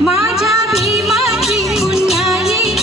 माझ्या भीमाची पुण्याई